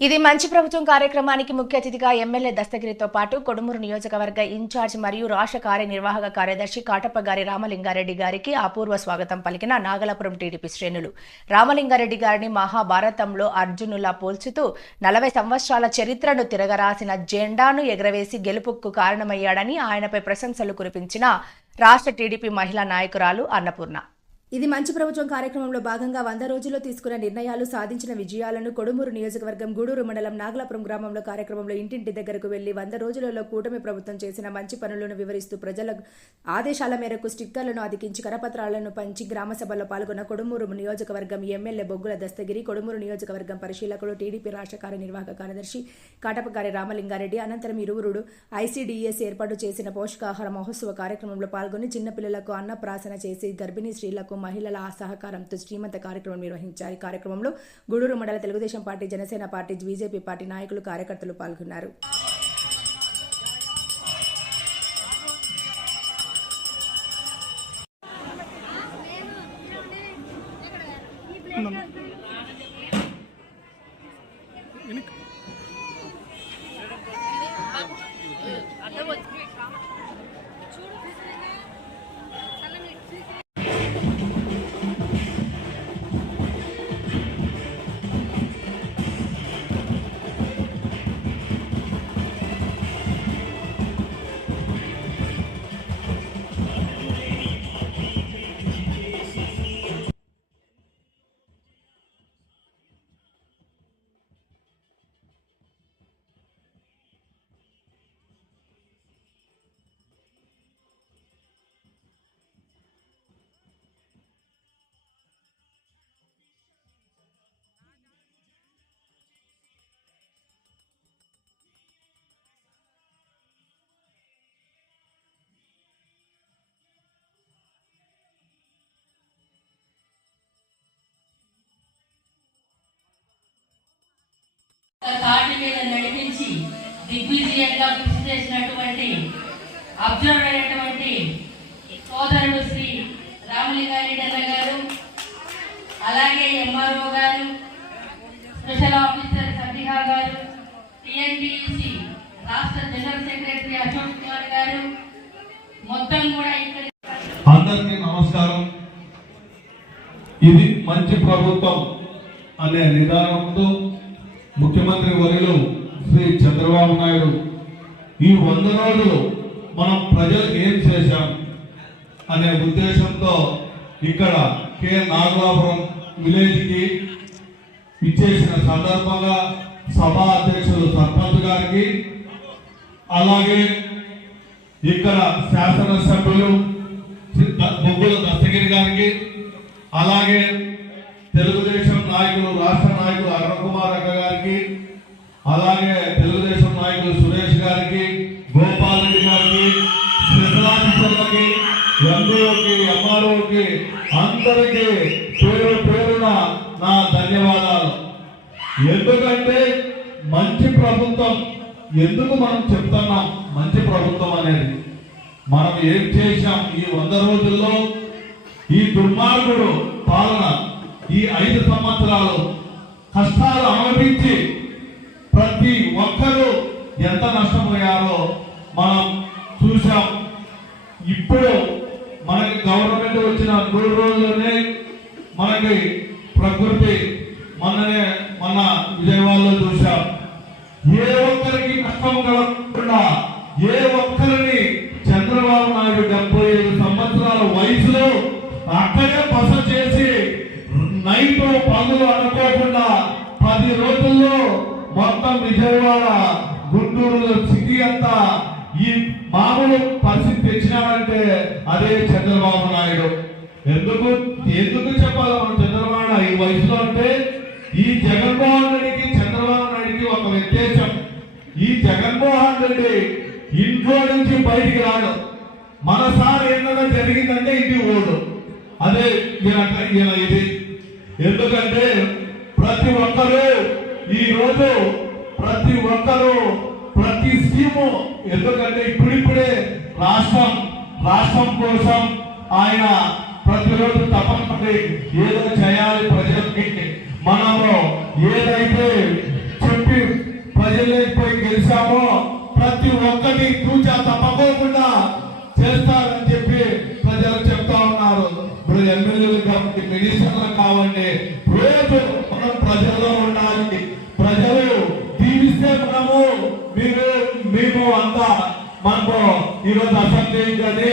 ఇది మంచి ప్రభుత్వం కార్యక్రమానికి ముఖ్య అతిథిగా ఎమ్మెల్యే దస్తగిరితో పాటు కొడుమూరు నియోజకవర్గ ఇన్ఛార్జ్ మరియు రాష్ట్ర కార్యనిర్వాహక కార్యదర్శి కాటప్పగారి రామలింగారెడ్డి గారికి అపూర్వ స్వాగతం పలికిన నాగలాపురం టీడీపీ శ్రేణులు. రామలింగారెడ్డి గారిని మహాభారతంలో అర్జునులా పోల్చుతూ నలభై సంవత్సరాల చరిత్రను తిరగరాసిన జెండాను ఎగరవేసి గెలుపుకు కారణమయ్యాడని ఆయనపై ప్రశంసలు కురిపించిన రాష్ట్ర టీడీపీ మహిళా నాయకురాలు అన్నపూర్ణ. ఇది మంచి ప్రభుత్వం కార్యక్రమంలో భాగంగా వంద రోజుల్లో తీసుకున్న నిర్ణయాలు సాధించిన విజయాలను కొడుమూరు నియోజకవర్గం గూడూరు మండలం నాగలాపురం గ్రామంలో కార్యక్రమంలో ఇంటింటి దగ్గరకు వెళ్ళి వంద రోజులలో కూటమి ప్రభుత్వం చేసిన మంచి పనులను వివరిస్తూ ప్రజల ఆదేశాల మేరకు స్టిక్కర్లను అతికించి కరపత్రాలను పంచి గ్రామ సభలో పాల్గొన్న కొడుమూరు నియోజకవర్గం ఎమ్మెల్యే బొగ్గుల దస్తగిరి కొడుమూరు నియోజకవర్గం పరిశీలకులు టీడీపీ రాష్ట్ర కార్యనిర్వాహక కార్యదర్శి కాటపకారి రామలింగారెడ్డి అనంతరం ఇరువురుడు ఐసీడీఎస్ ఏర్పాటు చేసిన పోషకాహార మహోత్సవ కార్యక్రమంలో పాల్గొని చిన్నపిల్లలకు అన్నప్రాసన చేసి గర్భిణీ స్త్రీలకు మహిళల సహకారంతో శ్రీమంత కార్యక్రమం నిర్వహించారు. ఈ కార్యక్రమంలో గూడూరు మండల Telugu Desam party Janasena party BJP party నాయకులు కార్యకర్తలు పాల్గొన్నారు. తాటి మీద నడిపించి దిగ్విజయంగా కృషి చేసినటువంటి అబ్జర్వ్ అయినటువంటి సోదరుడు శ్రీ రామలింగారెడ్డి గారు అలాగే ఎంఆర్ఓ గారు స్పెషల్ ఆఫీసర్ సబిహా గారు టిఎన్పిసి రాష్ట్ర జనరల్ సెక్రటరీ అశోక్ కుమార్ గారు మొత్తం కూడా ఇక్కడ అందరికీ నమస్కారం. ఇది మంచి ప్రభుత్వం అనే నిదానంతో ముఖ్యమంత్రి వర్యులు శ్రీ చంద్రబాబు నాయుడు. ఈ వంద రోజులు మనం ప్రజలకు ఏం చేశాం అనే ఉద్దేశంతో ఇక్కడ కె. నాగలాపురం విలేజ్కి ఇచ్చేసిన సందర్భంగా సభా అధ్యక్షులు సర్పంచ్ గారికి అలాగే ఇక్కడ శాసనసభ్యులు బొగ్గుల దస్తగిరి గారికి అలాగే తెలుగుదేశం నాయకులు రాష్ట్ర నాయకులు అరుణ్ కుమార్ అక్క గారికి అలాగే తెలుగుదేశం నాయకులు సురేష్ గారికి గోపాల్ రెడ్డి గారికి స్పెషల్ ఆఫీసర్లకి ఎంఓకి ఎంఆర్ఓకి అందరికీ పేరు పేరున నా ధన్యవాదాలు. ఎందుకంటే మంచి ప్రభుత్వం ఎందుకు మనం చెప్తున్నాం మంచి ప్రభుత్వం అనేది? మనం ఏం చేశాం ఈ వంద రోజుల్లో? ఈ దుర్మార్గుడు పాలన ఈ ఐదు సంవత్సరాలు కష్టాలు అనుభవించి ప్రతి ఒక్కరూ ఎంత నష్టపోయారో మనం చూసాం ఇప్పుడు మనకి గవర్నమెంట్ వచ్చిన మూడు రోజుల్లోనే మనకి ప్రకృతి మననే మన విజయవాడలో చూసాం ఏ ఒక్కరికి కష్టం కలగకుండా ఏ ఒక్కరిని చంద్రబాబు నాయుడు డెబ్బై ఐదు సంవత్సరాల వయసులో అక్కడే బస చేసి నైట్ పనులు అనుకోకుండా పది రోజుల్లో మొత్తం విజయవాడ గుంటూరు సిటీ అంతా ఈ మామూలు పరిస్థితి తెచ్చినాడంటే అదే చంద్రబాబు నాయుడు. ఎందుకు? ఎందుకు చెప్పాలి మనం చంద్రబాబు ఈ వయసులో అంటే ఈ జగన్మోహన్ రెడ్డికి చంద్రబాబు నాయుడికి ఒక వ్యత్యాసం. ఈ జగన్మోహన్ రెడ్డి ఇంట్లో నుంచి బయటికి రాడు. మనసారి ఏదైనా జరిగిందంటే ఇది ఓడు అదే ఈయన ఇది. ఎందుకంటే ప్రతి ఒక్కరూ ఈ రోజు ప్రతి ఒక్కరూ ప్రతి స్కీము ఎందుకంటే ఇప్పుడిప్పుడే రాష్ట్రం రాష్ట్రం కోసం ఆయన ప్రతిరోజు తప్పకుండా ఏదో చేయాలి ప్రజలకి. మనము ఏదైతే చెప్పి ప్రజలైపోయి గెలిచామో ప్రతి ఒక్కటి తూచా తప్పకోకుండా చేస్తారు. అంతా మనకు ఈరోజు అసెంబ్లీ కానీ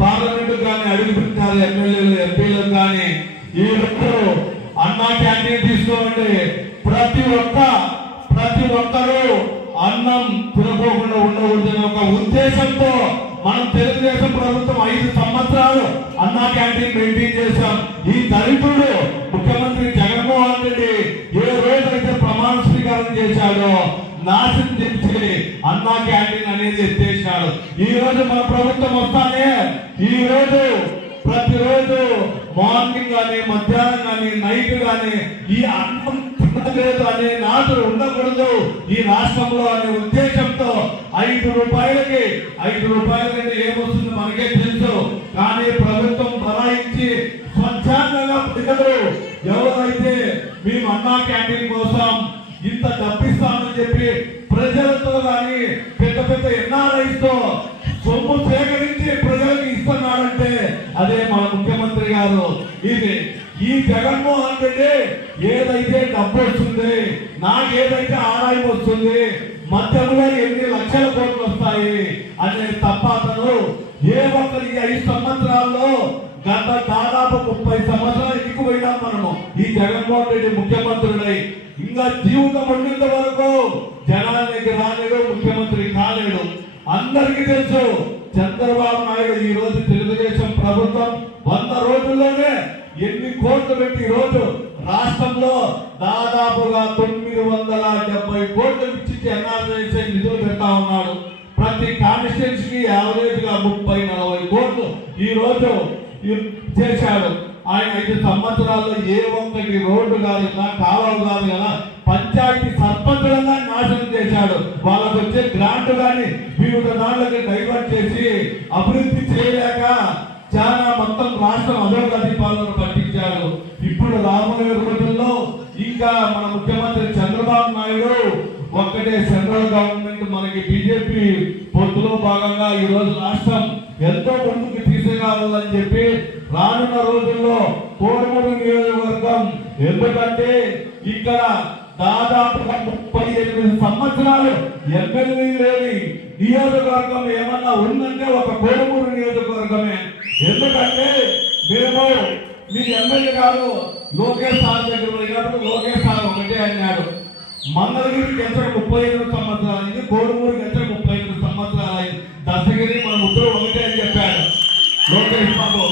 పార్లమెంట్ కానీ అడుగుతున్నారు ఎమ్మెల్యేలు ఎంపీలు కానీ ఈ రోజు అన్నా క్యాంటీన్ తీసుకోండి ప్రతి ఒక్క ప్రతి ఒక్కరూ అన్నం తినకోకుండా ఉండకూడదనే ఒక ఉద్దేశంతో మనం తెలుగుదేశం ప్రభుత్వం ఐదు సంవత్సరాలు అన్నా క్యాంటీన్ మెయింటైన్ చేశాం. ఈ దళితుడు ముఖ్యమంత్రి జగన్మోహన్ రెడ్డి ఏ రోజైతే ప్రమాణ స్వీకారం చేశాడో నాశనం తెచ్చి అన్నా క్యాంటీన్ అనేది ఎత్తేసినాడు ఈ రోజు మన ప్రభుత్వం వస్తానే. ఈ రోజు ప్రతిరోజు మార్నింగ్ కానీ మధ్యాహ్నం కానీ నైట్ కానీ ఈ అన్నం తినలేదు అనే నాటు ఉండకూడదు. ఈ రాష్ట్రంలో అనే ఉద్దేశంతో ఐదు రూపాయలకి ఐదు రూపాయలకి ఏమొస్తుంది మనకే తెలుసు. కానీ ప్రభుత్వం బలాయించి స్వచ్ఛందంగా ప్రజలు ఎవరైతే మేము అన్నా క్యాంటీన్ కోసం ఇంత చెప్పి ప్రజలతో కానీ పెద్ద పెద్ద ఎన్ఆర్ఐస్తో సొమ్ము సేకరించి ప్రజలకు ఇస్తున్నాడంటే అదే మన ముఖ్యమంత్రి గారు. ఇది ఈ జగన్మోహన్ రెడ్డి ఏదైతే డబ్బు వస్తుంది నాకు ఏదైతే ఆదాయం వస్తుంది మధ్యంలో ఎన్ని లక్షల కోట్లు వస్తాయి అనే తప్ప అతను ఏ ఒక్కరి ఐదు సంవత్సరాల్లో గత దాదాపు ముప్పై సంవత్సరాలు ఎక్కువైనా మనము. ఈ జగన్మోహన్ రెడ్డి ముఖ్యమంత్రుడై ఇంకా జీవితం వండిన అందరికీ తెలుసు చంద్రబాబు నాయుడు ఈ రోజు తెలుగుదేశం ప్రభుత్వం వంద రోజుల్లోనే ఎన్ని కోట్లు పెట్టి ఈ రోజు రాష్ట్రంలో దాదాపుగా తొమ్మిది వందల డెబ్బై కోట్లు ఇచ్చి ఎన్ఆర్ఐసీ నిధులు పెడతా ఉన్నాడు. ప్రతి కాన్స్టిట్యున్సీకి యావరేజ్గా ముప్పై నలభై కోట్లు ఈ రోజు చేశాడు. ఆయన ఐదు సంవత్సరాల్లో ఏ ఒక్కటి రోడ్డు కాదు కదా కాలువ కాదు కదా పంచాయతీ సర్పంచులంగా నాశనం చేశాడు. వాళ్ళకు వచ్చే గ్రాంట్ కానీ వివిధ దాంట్లకి డైవర్ట్ చేసి అభివృద్ధి చేయలేక చాలా మొత్తం రాష్ట్రం అధోగతి పాలన పట్టించాడు. ఇప్పుడు రాబోయే రోజుల్లో ఇంకా మన ముఖ్యమంత్రి చంద్రబాబు నాయుడు ఒక్కటే సెంట్రల్ గవర్నమెంట్ మనకి బీజేపీ పొత్తులో భాగంగా ఈ రోజు రాష్ట్రం ఎంతో ముందుకు తీసుకురావాలని చెప్పి రానున్న రోజుల్లో కోరమూరు నియోజకవర్గం ఎందుకంటే ఇక్కడ దాదాపుగా ముప్పై ఎనిమిది సంవత్సరాలు ఎమ్మెల్యే లేని నియోజకవర్గం ఏమన్నా ఉందంటే ఒక కోరమూరు నియోజకవర్గమే. ఎందుకంటే మేము మీ ఎమ్మెల్యే గారు లోకేష్ సార్ దగ్గర పోయినప్పుడు లోకేష్ సార్ ఒకటే అన్నాడు. మంగళగిరికి ఎంత ముప్పై ఎనిమిది సంవత్సరాలు అయింది కోడుమూరు గెలిచిన ముప్పై ఎనిమిది సంవత్సరాలు అయింది. దశగిరి మన ముగ్గురు ఒకటే అని చెప్పాడు లోకేష్ బాబు.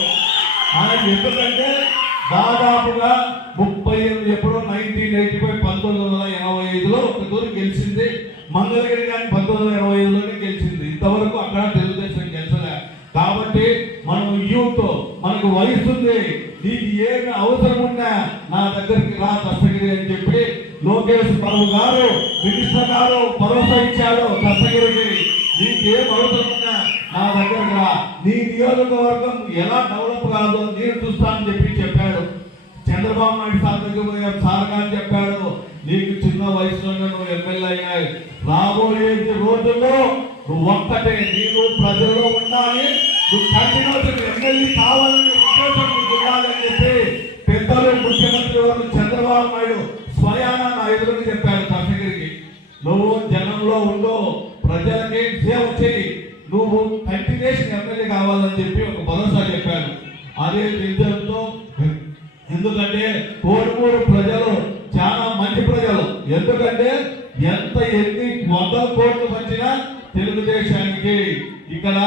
ఎందుకంటే దాదాపుగా ముప్పై ఎనిమిది ఎప్పుడో నైన్టీన్ ఎయిటీ ఫైవ్ పంతొమ్మిది వందల ఎనభై ఐదులో ఒక దూరం గెలిచింది. మంగళగిరి కానీ పంతొమ్మిది వందల ఎనభై ఐదులోనే గెలిచింది. ఇంతవరకు అక్కడ తెలుగుదేశం గెలిచలే. కాబట్టి మనం యూత్ మనకు వయసు ఉంది. నీకు ఏమి అవసరం ఉన్నా నా దగ్గరికి రా దస్తగిరి అని చెప్పి లోకేష్ బాబు గారు మినిస్టర్ గారు భరోసా ఇచ్చారు దస్తగిరికి నీకు అవసరం ఉన్నా నా దగ్గరికి రా. నీ నియోజకవర్గం ఎలా డెవలప్ కాదో నేను చూస్తానని చెప్పి చెప్పాడు. చంద్రబాబు నాయుడు సార్ దగ్గర పోయాం సార్ గారు చెప్పాడు నీకు చిన్న వయసులోనే నువ్వు ఎమ్మెల్యే అయినాయి రాబోయే రోజుల్లో నువ్వు ఒక్కటే. నీవు ప్రజల్లో ఉండాలి. నువ్వు కంటిన్యూస్ ఎమ్మెల్యే కావాలనే ఉద్దేశం నీకు ఉండాలని చెప్పి పెద్దలు ముఖ్యమంత్రి వారు చంద్రబాబు నాయుడు స్వయాన నా ఎదురుని చెప్పాడు దర్శగిరికి నువ్వు జనంలో ఉండు. ప్రజలకి సేవ చేయి నువ్వు కంటిన్యూషన్ ఎమ్మెల్యే కావాలని చెప్పి ఒక భరోసా చెప్పాను అదే నిజంతో ఎందుకంటే కోరుకూరు ప్రజలు చాలా మంచి ప్రజలు. ఎందుకంటే ఎంత ఎన్ని వందల కోట్లు వచ్చినా తెలుగుదేశానికి ఇక్కడ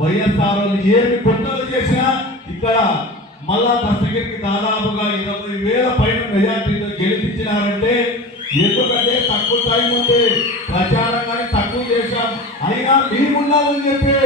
వైఎస్ఆర్ ఏమి కుట్రలు చేసినా ఇక్కడ మళ్ళా దర్శకుడికి దాదాపుగా ఇరవై వేల పైన మెజార్టీతో గెలిపించినారంటే ఎందుకంటే తక్కువ టైం ఉంది ప్రచారం కానీ తక్కువ చేశాం. అయినా మేము ఉండాలని చెప్పి